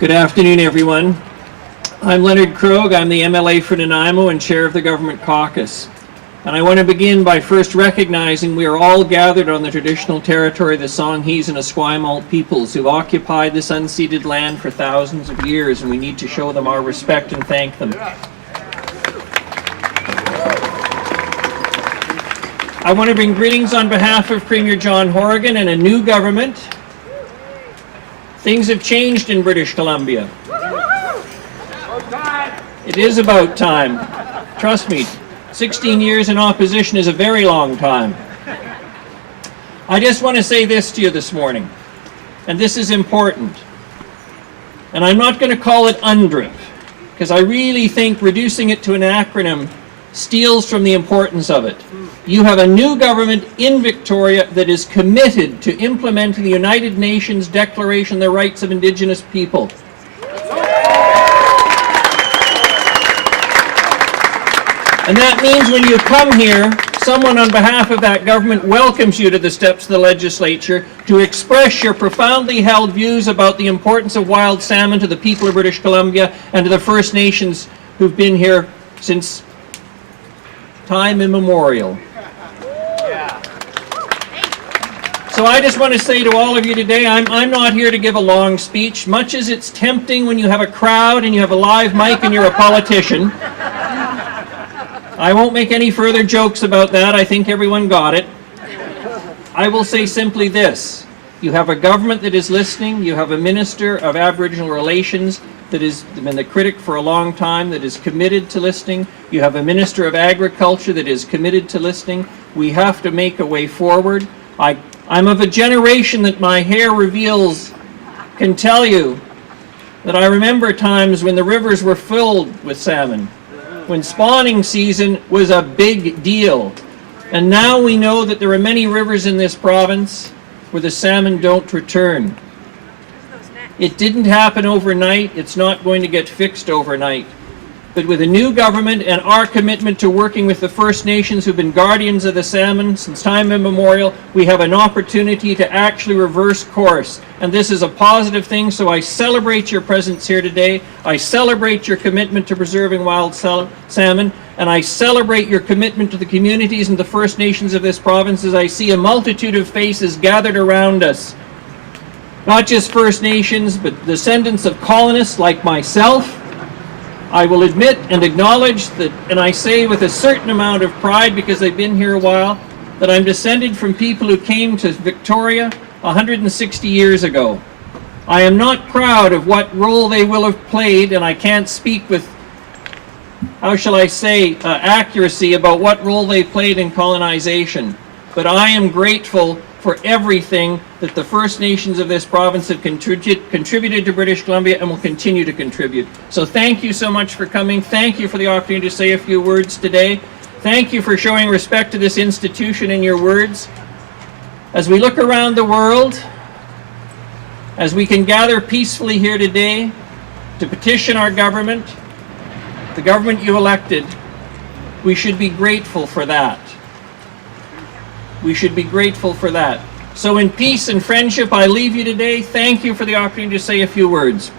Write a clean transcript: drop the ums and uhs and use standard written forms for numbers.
Good afternoon, everyone. I'm Leonard Krog. I'm the MLA for Nanaimo and Chair of the Government Caucus. And I want to begin by first recognizing we are all gathered on the traditional territory of the Songhees and Esquimalt peoples who've occupied this unceded land for thousands of years, and we need to show them our respect and thank them. I want to bring greetings on behalf of Premier John Horgan and a new government. Things have changed in British Columbia. It is about time. Trust me, 16 years in opposition is a very long time. I just want to say this to you this morning, and this is important. And I'm not going to call it UNDRIP, because I really think reducing it to an acronym steals from the importance of it. You have a new government in Victoria that is committed to implementing the United Nations Declaration of the Rights of Indigenous People. And that means when you come here, someone on behalf of that government welcomes you to the steps of the legislature to express your profoundly held views about the importance of wild salmon to the people of British Columbia and to the First Nations who've been here since time immemorial. So I just want to say to all of you today, I'm not here to give a long speech, much as it's tempting when you have a crowd and you have a live mic and you're a politician. I won't make any further jokes about that. I think everyone got it. I will say simply this. You have a government that is listening. You have a Minister of Aboriginal Relations that has been the critic for a long time, that is committed to listening. You have a Minister of Agriculture that is committed to listening. We have to make a way forward. I'm of a generation that my hair reveals can tell you that I remember times when the rivers were filled with salmon, when spawning season was a big deal. And now we know that there are many rivers in this province where the salmon don't return. It didn't happen overnight. It's not going to get fixed overnight. But with a new government and our commitment to working with the First Nations who've been guardians of the salmon since time immemorial, we have an opportunity to actually reverse course. And this is a positive thing, so I celebrate your presence here today. I celebrate your commitment to preserving wild salmon, and I celebrate your commitment to the communities and the First Nations of this province as I see a multitude of faces gathered around us. Not just First Nations, but descendants of colonists like myself. I will admit and acknowledge that, and I say with a certain amount of pride because I've been here a while, that I'm descended from people who came to Victoria 160 years ago. I am not proud of what role they will have played, and I can't speak with, how shall I say, accuracy about what role they played in colonization. But I am grateful for everything that the First Nations of this province have contributed to British Columbia and will continue to contribute. So thank you so much for coming. Thank you for the opportunity to say a few words today. Thank you for showing respect to this institution in your words. As we look around the world, as we can gather peacefully here today to petition our government, the government you elected, we should be grateful for that. We should be grateful for that. So in peace and friendship, I leave you today. Thank you for the opportunity to say a few words.